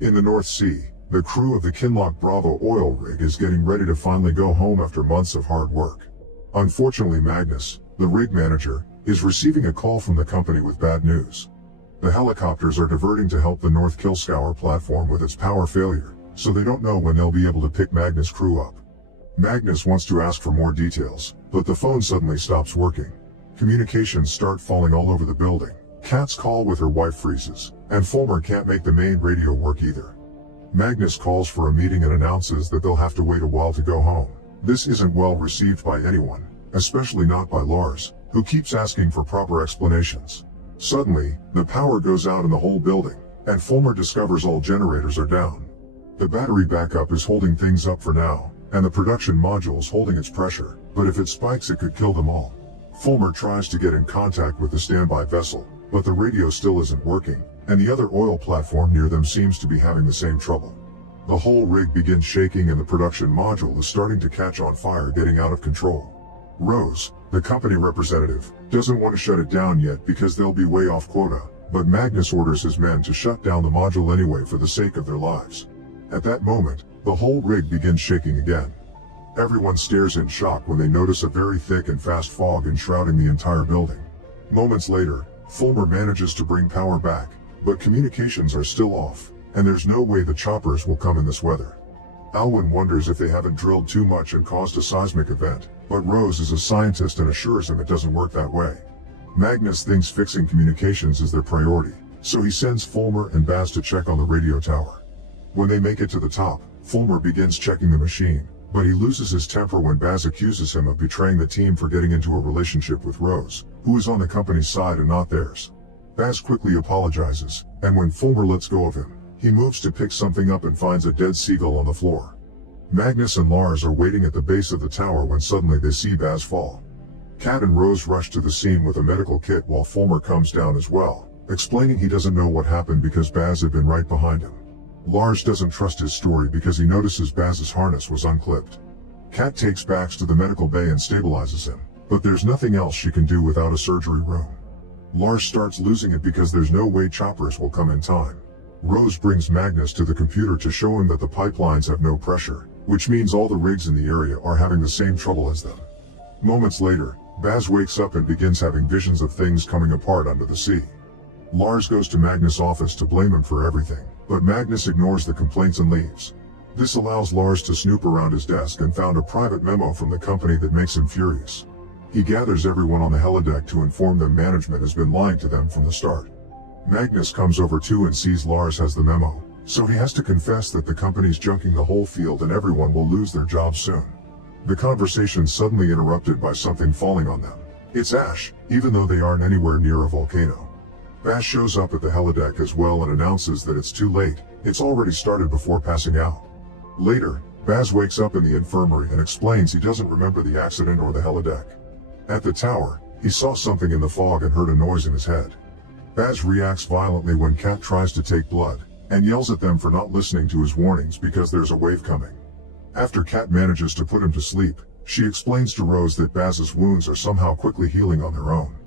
In the North Sea, the crew of the Kinloch Bravo oil rig is getting ready to finally go home after months of hard work. Unfortunately, Magnus, the rig manager, is receiving a call from the company with bad news. The helicopters are diverting to help the North Killscour platform with its power failure, so they don't know when they'll be able to pick Magnus' crew up. Magnus wants to ask for more details, but the phone suddenly stops working. Communications start falling all over the building. Kat's call with her wife freezes, and Fulmer can't make the main radio work either. Magnus calls for a meeting and announces that they'll have to wait a while to go home. This isn't well received by anyone, especially not by Lars, who keeps asking for proper explanations. Suddenly, the power goes out in the whole building, and Fulmer discovers all generators are down. The battery backup is holding things up for now, and the production module's holding its pressure, but if it spikes it could kill them all. Fulmer tries to get in contact with the standby vessel, but the radio still isn't working, and the other oil platform near them seems to be having the same trouble. The whole rig begins shaking and the production module is starting to catch on fire, getting out of control. Rose, the company representative, doesn't want to shut it down yet because they'll be way off quota, but Magnus orders his men to shut down the module anyway for the sake of their lives. At that moment, the whole rig begins shaking again. Everyone stares in shock when they notice a very thick and fast fog enshrouding the entire building. Moments later, Fulmer manages to bring power back, but communications are still off, and there's no way the choppers will come in this weather. Alwyn wonders if they haven't drilled too much and caused a seismic event, but Rose is a scientist and assures him it doesn't work that way. Magnus thinks fixing communications is their priority, so he sends Fulmer and Baz to check on the radio tower. When they make it to the top, Fulmer begins checking the machine, but he loses his temper when Baz accuses him of betraying the team for getting into a relationship with Rose, who is on the company's side and not theirs. Baz quickly apologizes, and when Fulmer lets go of him, he moves to pick something up and finds a dead seagull on the floor. Magnus and Lars are waiting at the base of the tower when suddenly they see Baz fall. Kat and Rose rush to the scene with a medical kit while Fulmer comes down as well, explaining he doesn't know what happened because Baz had been right behind him. Lars doesn't trust his story because he notices Baz's harness was unclipped. Kat takes Bax to the medical bay and stabilizes him, but there's nothing else she can do without a surgery room. Lars starts losing it because there's no way choppers will come in time. Rose brings Magnus to the computer to show him that the pipelines have no pressure, which means all the rigs in the area are having the same trouble as them. Moments later, Baz wakes up and begins having visions of things coming apart under the sea. Lars goes to Magnus' office to blame him for everything, but Magnus ignores the complaints and leaves. This allows Lars to snoop around his desk and found a private memo from the company that makes him furious. He gathers everyone on the helideck to inform them management has been lying to them from the start. Magnus comes over too and sees Lars has the memo, so he has to confess that the company's junking the whole field and everyone will lose their jobs soon. The conversation's suddenly interrupted by something falling on them. It's ash, even though they aren't anywhere near a volcano. Baz shows up at the helideck as well and announces that it's too late, it's already started before passing out. Later, Baz wakes up in the infirmary and explains he doesn't remember the accident or the helideck. At the tower, he saw something in the fog and heard a noise in his head. Baz reacts violently when Kat tries to take blood, and yells at them for not listening to his warnings because there's a wave coming. After Kat manages to put him to sleep, she explains to Rose that Baz's wounds are somehow quickly healing on their own.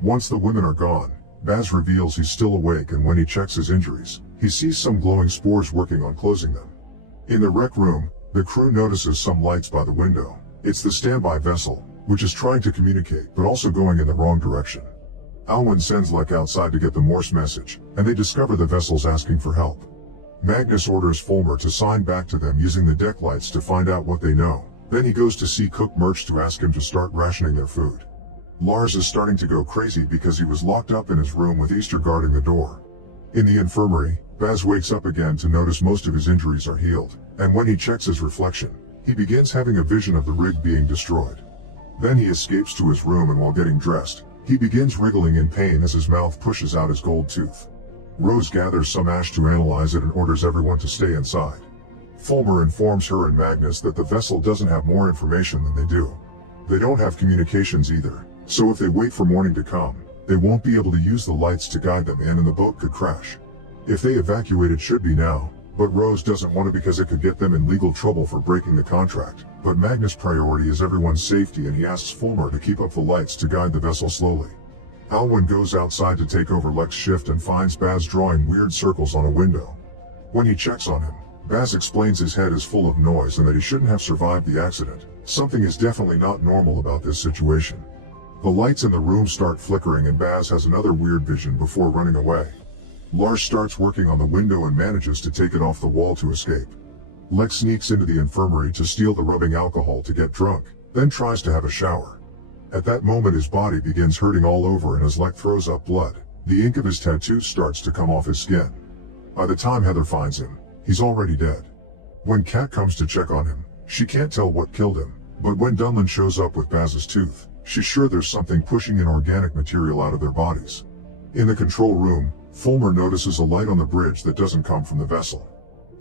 Once the women are gone, Baz reveals he's still awake, and when he checks his injuries, he sees some glowing spores working on closing them. In the rec room, the crew notices some lights by the window. It's the standby vessel, which is trying to communicate but also going in the wrong direction. Alwyn sends Lek outside to get the Morse message, and they discover the vessel's asking for help. Magnus orders Fulmer to sign back to them using the deck lights to find out what they know. Then he goes to see Cook Murch to ask him to start rationing their food. Lars is starting to go crazy because he was locked up in his room with Easter guarding the door. In the infirmary, Baz wakes up again to notice most of his injuries are healed, and when he checks his reflection, he begins having a vision of the rig being destroyed. Then he escapes to his room, and while getting dressed, he begins wriggling in pain as his mouth pushes out his gold tooth. Rose gathers some ash to analyze it and orders everyone to stay inside. Fulmer informs her and Magnus that the vessel doesn't have more information than they do. They don't have communications either, so if they wait for morning to come, they won't be able to use the lights to guide them in and the boat could crash. If they evacuate, it should be now, but Rose doesn't want to because it could get them in legal trouble for breaking the contract. But Magnus' priority is everyone's safety, and he asks Fulmer to keep up the lights to guide the vessel slowly. Alwyn goes outside to take over Lek's shift and finds Baz drawing weird circles on a window. When he checks on him, Baz explains his head is full of noise and that he shouldn't have survived the accident. Something is definitely not normal about this situation. The lights in the room start flickering and Baz has another weird vision before running away. Lars starts working on the window and manages to take it off the wall to escape. Lex sneaks into the infirmary to steal the rubbing alcohol to get drunk, then tries to have a shower. At that moment his body begins hurting all over and his leg throws up blood. The ink of his tattoo starts to come off his skin. By the time Heather finds him, he's already dead. When Kat comes to check on him, she can't tell what killed him, but when Dunlin shows up with Baz's tooth, she's sure there's something pushing inorganic material out of their bodies. In the control room, Fulmer notices a light on the bridge that doesn't come from the vessel.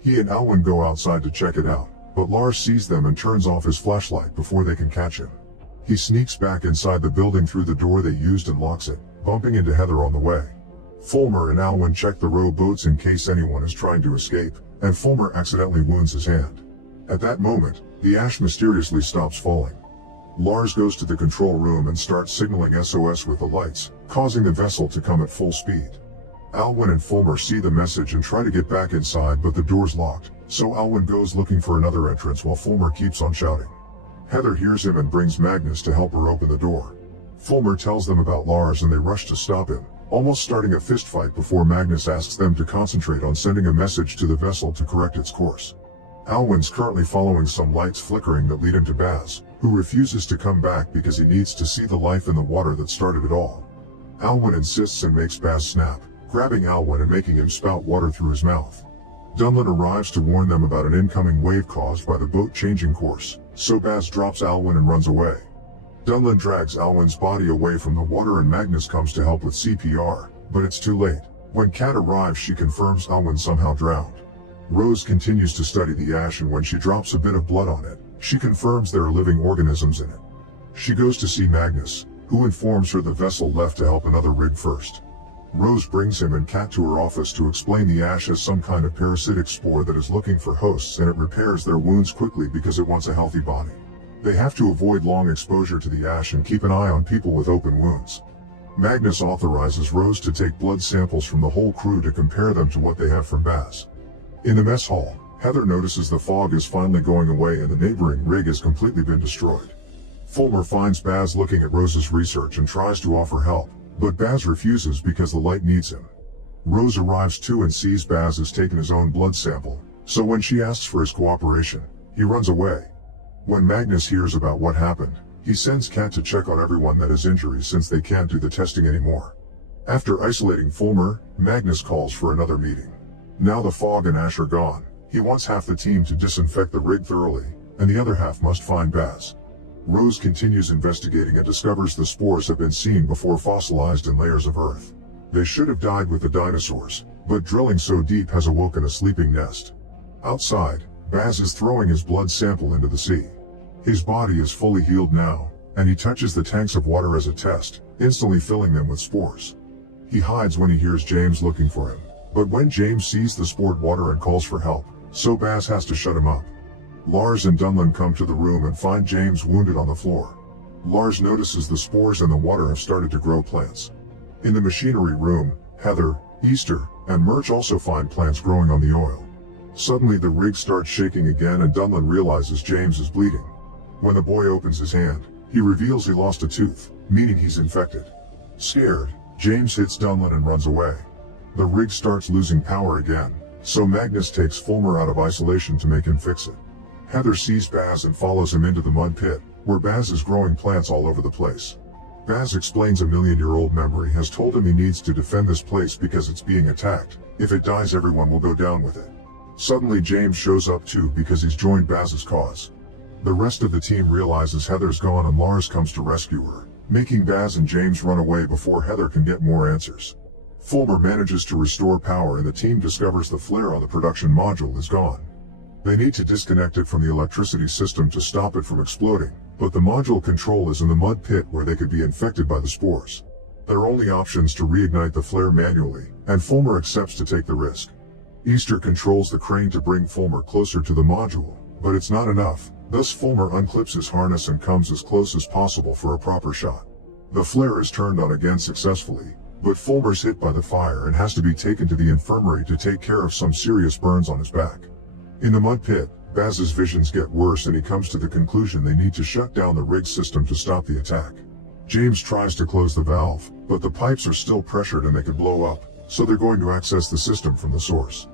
He and Alwyn go outside to check it out, but Lars sees them and turns off his flashlight before they can catch him. He sneaks back inside the building through the door they used and locks it, bumping into Heather on the way. Fulmer and Alwyn check the rowboats in case anyone is trying to escape, and Fulmer accidentally wounds his hand. At that moment, the ash mysteriously stops falling. Lars goes to the control room and starts signaling SOS with the lights, causing the vessel to come at full speed. Alwyn and Fulmer see the message and try to get back inside, but the door's locked, so Alwyn goes looking for another entrance while Fulmer keeps on shouting. Heather hears him and brings Magnus to help her open the door. Fulmer tells them about Lars and they rush to stop him, almost starting a fistfight before Magnus asks them to concentrate on sending a message to the vessel to correct its course. Alwyn's currently following some lights flickering that lead him to Baz, who refuses to come back because he needs to see the life in the water that started it all. Alwyn insists and makes Baz snap, grabbing Alwyn and making him spout water through his mouth. Dunlin arrives to warn them about an incoming wave caused by the boat changing course, so Baz drops Alwyn and runs away. Dunlin drags Alwyn's body away from the water and Magnus comes to help with CPR, but it's too late. When Kat arrives she confirms Alwyn somehow drowned. Rose continues to study the ash and when she drops a bit of blood on it, she confirms there are living organisms in it. She goes to see Magnus, who informs her the vessel left to help another rig first. Rose brings him and Kat to her office to explain the ash as some kind of parasitic spore that is looking for hosts and it repairs their wounds quickly because it wants a healthy body. They have to avoid long exposure to the ash and keep an eye on people with open wounds. Magnus authorizes Rose to take blood samples from the whole crew to compare them to what they have from Baz. In the mess hall, Heather notices the fog is finally going away and the neighboring rig has completely been destroyed. Fulmer finds Baz looking at Rose's research and tries to offer help, but Baz refuses because the light needs him. Rose arrives too and sees Baz has taken his own blood sample, so when she asks for his cooperation, he runs away. When Magnus hears about what happened, he sends Kat to check on everyone that has injuries since they can't do the testing anymore. After isolating Fulmer, Magnus calls for another meeting. Now the fog and ash are gone, he wants half the team to disinfect the rig thoroughly, and the other half must find Baz. Rose continues investigating and discovers the spores have been seen before fossilized in layers of earth. They should have died with the dinosaurs, but drilling so deep has awoken a sleeping nest. Outside, Baz is throwing his blood sample into the sea. His body is fully healed now, and he touches the tanks of water as a test, instantly filling them with spores. He hides when he hears James looking for him, but when James sees the spored water and calls for help, so Baz has to shut him up. Lars and Dunlin come to the room and find James wounded on the floor. Lars notices the spores in the water have started to grow plants. In the machinery room, Heather, Easter, and Murch also find plants growing on the oil. Suddenly the rig starts shaking again and Dunlin realizes James is bleeding. When the boy opens his hand, he reveals he lost a tooth, meaning he's infected. Scared, James hits Dunlin and runs away. The rig starts losing power again, so Magnus takes Fulmer out of isolation to make him fix it. Heather sees Baz and follows him into the mud pit, where Baz is growing plants all over the place. Baz explains a million-year-old memory has told him he needs to defend this place because it's being attacked. If it dies everyone will go down with it. Suddenly James shows up too because he's joined Baz's cause. The rest of the team realizes Heather's gone and Lars comes to rescue her, making Baz and James run away before Heather can get more answers. Fulmer manages to restore power and the team discovers the flare on the production module is gone. They need to disconnect it from the electricity system to stop it from exploding, but the module control is in the mud pit where they could be infected by the spores. Their only option is to reignite the flare manually, and Fulmer accepts to take the risk. Easter controls the crane to bring Fulmer closer to the module, but it's not enough, thus Fulmer unclips his harness and comes as close as possible for a proper shot. The flare is turned on again successfully, But Fulmer's hit by the fire and has to be taken to the infirmary to take care of some serious burns on his back. In the mud pit, Baz's visions get worse and he comes to the conclusion they need to shut down the rig system to stop the attack. James tries to close the valve, but the pipes are still pressured and they could blow up, so they're going to access the system from the source.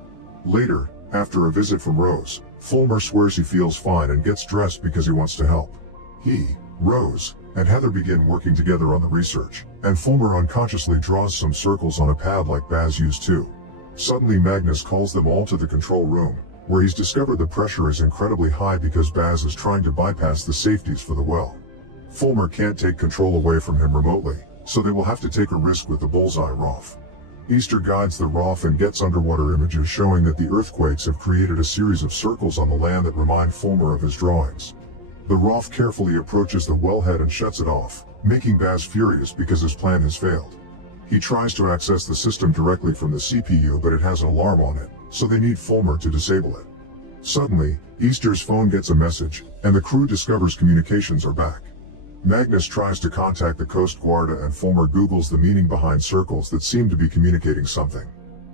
Later, after a visit from Rose, Fulmer swears he feels fine and gets dressed because he wants to help. He, Rose, and Heather begin working together on the research, and Fulmer unconsciously draws some circles on a pad like Baz used too. Suddenly Magnus calls them all to the control room, where he's discovered the pressure is incredibly high because Baz is trying to bypass the safeties for the well. Fulmer can't take control away from him remotely, so they will have to take a risk with the bullseye ROF. Easter guides the ROF and gets underwater images showing that the earthquakes have created a series of circles on the land that remind Fulmer of his drawings. The ROF carefully approaches the wellhead and shuts it off, making Baz furious because his plan has failed. He tries to access the system directly from the CPU, but it has an alarm on it, so they need Fulmer to disable it. Suddenly, Easter's phone gets a message, and the crew discovers communications are back. Magnus tries to contact the Coast Guard and Fulmer Googles the meaning behind circles that seem to be communicating something.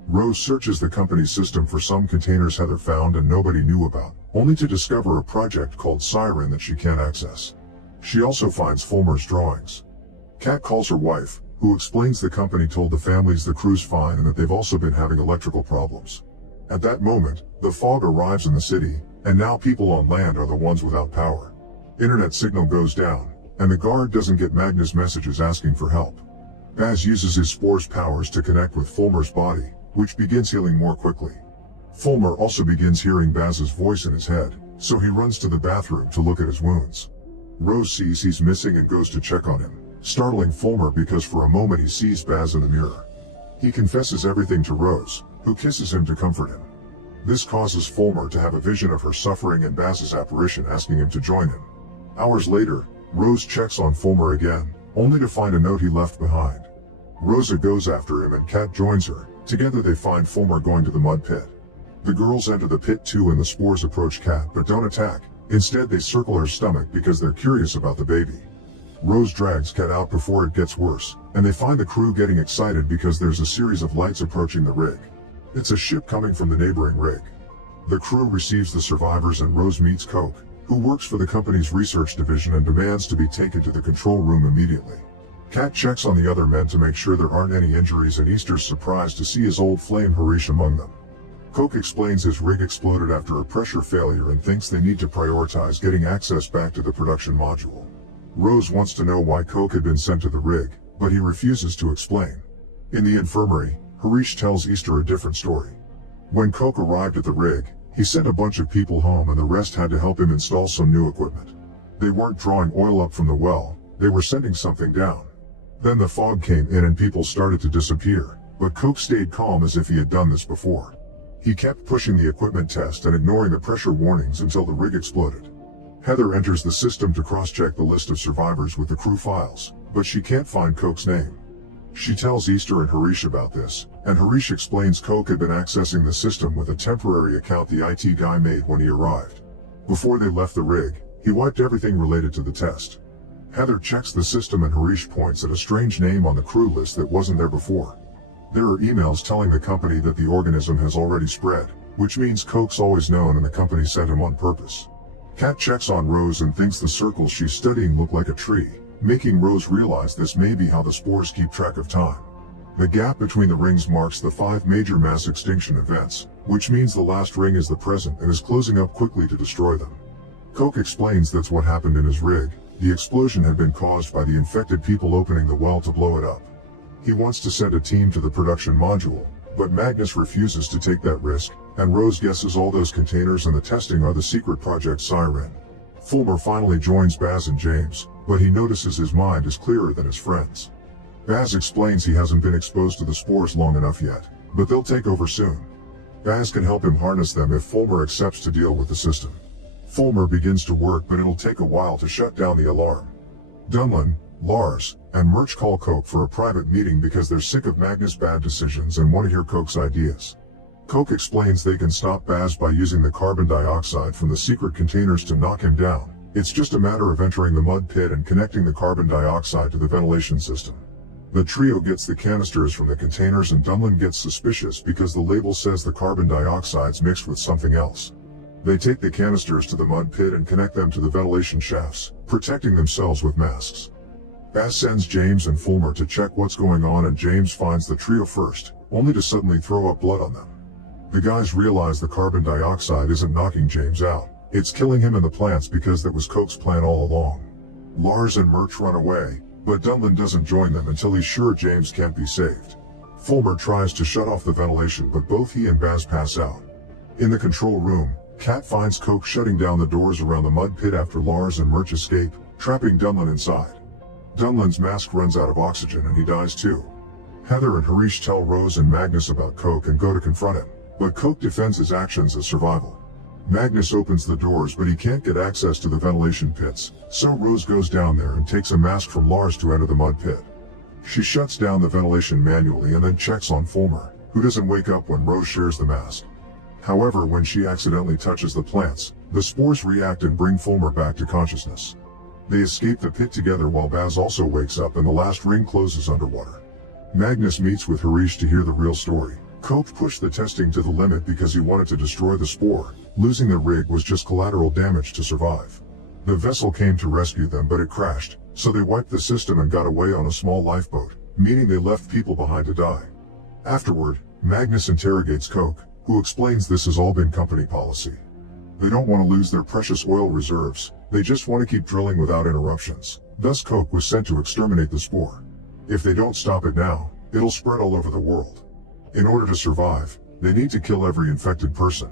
Rose searches the company's system for some containers Heather found and nobody knew about, only to discover a project called Siren that she can't access. She also finds Fulmer's drawings. Kat calls her wife, who explains the company told the families the crew's fine and that they've also been having electrical problems. At that moment, the fog arrives in the city, and now people on land are the ones without power. Internet signal goes down, and the guard doesn't get Magnus' messages asking for help. Baz uses his spore's powers to connect with Fulmer's body, which begins healing more quickly. Fulmer also begins hearing Baz's voice in his head, so he runs to the bathroom to look at his wounds. Rose sees he's missing and goes to check on him, startling Fulmer because for a moment he sees Baz in the mirror. He confesses everything to Rose, who kisses him to comfort him. This causes Fulmer to have a vision of her suffering and Baz's apparition asking him to join him. Hours later, Rose checks on Fulmer again, only to find a note he left behind. Rosa goes after him and Kat joins her. Together they find Fulmer going to the mud pit. The girls enter the pit too and the spores approach Kat but don't attack. Instead they circle her stomach because they're curious about the baby. Rose drags Kat out before it gets worse, and they find the crew getting excited because there's a series of lights approaching the rig. It's a ship coming from the neighboring rig. The crew receives the survivors and Rose meets Coke, who works for the company's research division and demands to be taken to the control room immediately. Kat checks on the other men to make sure there aren't any injuries and Easter's surprised to see his old flame Harish among them. Coke explains his rig exploded after a pressure failure and thinks they need to prioritize getting access back to the production module. Rose wants to know why Coke had been sent to the rig, but he refuses to explain. In the infirmary, Harish tells Easter a different story. When Coke arrived at the rig, he sent a bunch of people home and the rest had to help him install some new equipment. They weren't drawing oil up from the well, they were sending something down. Then the fog came in and people started to disappear, but Coke stayed calm as if he had done this before. He kept pushing the equipment test and ignoring the pressure warnings until the rig exploded. Heather enters the system to cross-check the list of survivors with the crew files, but she can't find Coke's name. She tells Easter and Harish about this, and Harish explains Coke had been accessing the system with a temporary account the IT guy made when he arrived. Before they left the rig, he wiped everything related to the test. Heather checks the system and Harish points at a strange name on the crew list that wasn't there before. There are emails telling the company that the organism has already spread, which means Coke's always known and the company sent him on purpose. Kat checks on Rose and thinks the circles she's studying look like a tree, making Rose realize this may be how the spores keep track of time. The gap between the rings marks the 5 major mass extinction events, which means the last ring is the present and is closing up quickly to destroy them. Coke explains that's what happened in his rig. The explosion had been caused by the infected people opening the well to blow it up. He wants to send a team to the production module, but Magnus refuses to take that risk, and Rose guesses all those containers and the testing are the secret project Siren. Fulmer finally joins Baz and James, but he notices his mind is clearer than his friends. Baz explains he hasn't been exposed to the spores long enough yet, but they'll take over soon. Baz can help him harness them if Fulmer accepts to deal with the system. Fulmer begins to work, but it'll take a while to shut down the alarm. Dunlin, Lars, and Murch call Coke for a private meeting because they're sick of Magnus' bad decisions and want to hear Coke's ideas. Coke explains they can stop Baz by using the carbon dioxide from the secret containers to knock him down. It's just a matter of entering the mud pit and connecting the carbon dioxide to the ventilation system. The trio gets the canisters from the containers and Dunlin gets suspicious because the label says the carbon dioxide's mixed with something else. They take the canisters to the mud pit and connect them to the ventilation shafts, protecting themselves with masks. Baz sends James and Fulmer to check what's going on, and James finds the trio first, only to suddenly throw up blood on them. The guys realize the carbon dioxide isn't knocking James out, it's killing him and the plants because that was Coke's plan all along. Lars and Murch run away, but Dunlin doesn't join them until he's sure James can't be saved. Fulmer tries to shut off the ventilation, but both he and Baz pass out. In the control room, Kat finds Coke shutting down the doors around the mud pit after Lars and Murch escape, trapping Dunlin inside. Dunlin's mask runs out of oxygen and he dies too. Heather and Harish tell Rose and Magnus about Coke and go to confront him, but Coke defends his actions as survival. Magnus opens the doors, but he can't get access to the ventilation pits, so Rose goes down there and takes a mask from Lars to enter the mud pit. She shuts down the ventilation manually and then checks on Fulmer, who doesn't wake up when Rose shares the mask. However, when she accidentally touches the plants, the spores react and bring Fulmer back to consciousness. They escape the pit together while Baz also wakes up and the last ring closes underwater. Magnus meets with Harish to hear the real story. Coke pushed the testing to the limit because he wanted to destroy the spore. Losing the rig was just collateral damage to survive. The vessel came to rescue them, but it crashed, so they wiped the system and got away on a small lifeboat, meaning they left people behind to die. Afterward, Magnus interrogates Coke, who explains this has all been company policy. They don't want to lose their precious oil reserves, they just want to keep drilling without interruptions. Thus Coke was sent to exterminate the spore. If they don't stop it now, it'll spread all over the world. In order to survive, they need to kill every infected person.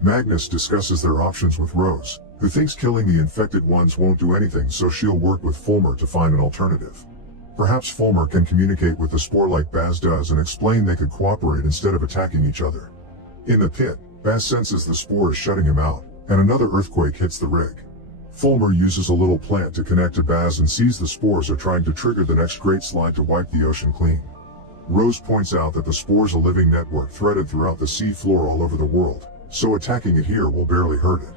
Magnus discusses their options with Rose, who thinks killing the infected ones won't do anything, so she'll work with Fulmer to find an alternative. Perhaps Fulmer can communicate with the spore like Baz does and explain they could cooperate instead of attacking each other. In the pit, Baz senses the spore is shutting him out, and another earthquake hits the rig. Fulmer uses a little plant to connect to Baz and sees the spores are trying to trigger the next great slide to wipe the ocean clean. Rose points out that the spore's a living network threaded throughout the sea floor all over the world, so attacking it here will barely hurt it.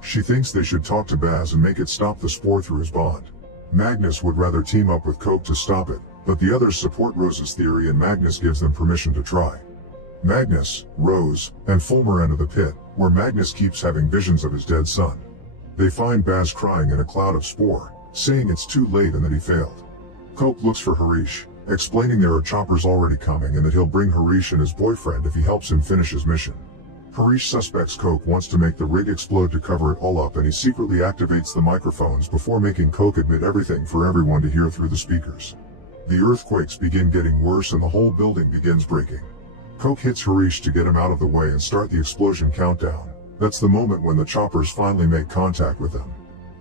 She thinks they should talk to Baz and make it stop the spore through his bond. Magnus would rather team up with Coke to stop it, but the others support Rose's theory and Magnus gives them permission to try. Magnus, Rose, and Fulmer enter the pit, where Magnus keeps having visions of his dead son. They find Baz crying in a cloud of spore, saying it's too late and that he failed. Coke looks for Harish, explaining there are choppers already coming and that he'll bring Harish and his boyfriend if he helps him finish his mission. Harish suspects Coke wants to make the rig explode to cover it all up, and he secretly activates the microphones before making Coke admit everything for everyone to hear through the speakers. The earthquakes begin getting worse and the whole building begins breaking. Coke hits Harish to get him out of the way and start the explosion countdown. That's the moment when the choppers finally make contact with them.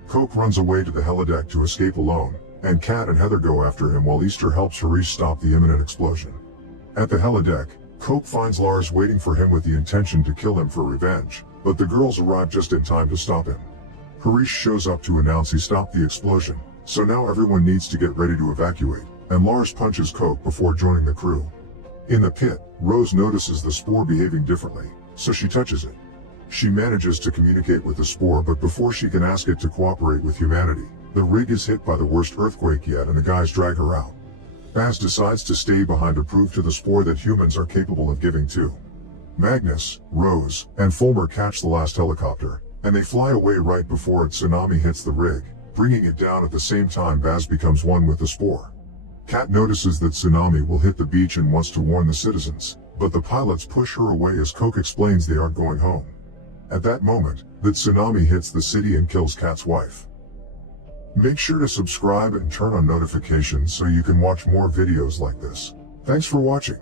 Coke runs away to the helideck to escape alone, and Kat and Heather go after him while Easter helps Harish stop the imminent explosion. At the helideck, Coke finds Lars waiting for him with the intention to kill him for revenge, but the girls arrive just in time to stop him. Harish shows up to announce he stopped the explosion, so now everyone needs to get ready to evacuate, and Lars punches Coke before joining the crew. In the pit, Rose notices the spore behaving differently, so she touches it. She manages to communicate with the spore, but before she can ask it to cooperate with humanity, the rig is hit by the worst earthquake yet and the guys drag her out. Baz decides to stay behind to prove to the spore that humans are capable of giving too. Magnus, Rose, and Fulmer catch the last helicopter, and they fly away right before a tsunami hits the rig, bringing it down at the same time Baz becomes one with the spore. Kat notices that tsunami will hit the beach and wants to warn the citizens, but the pilots push her away as Coke explains they aren't going home. At that moment, the tsunami hits the city and kills Kat's wife. Make sure to subscribe and turn on notifications so you can watch more videos like this. Thanks for watching.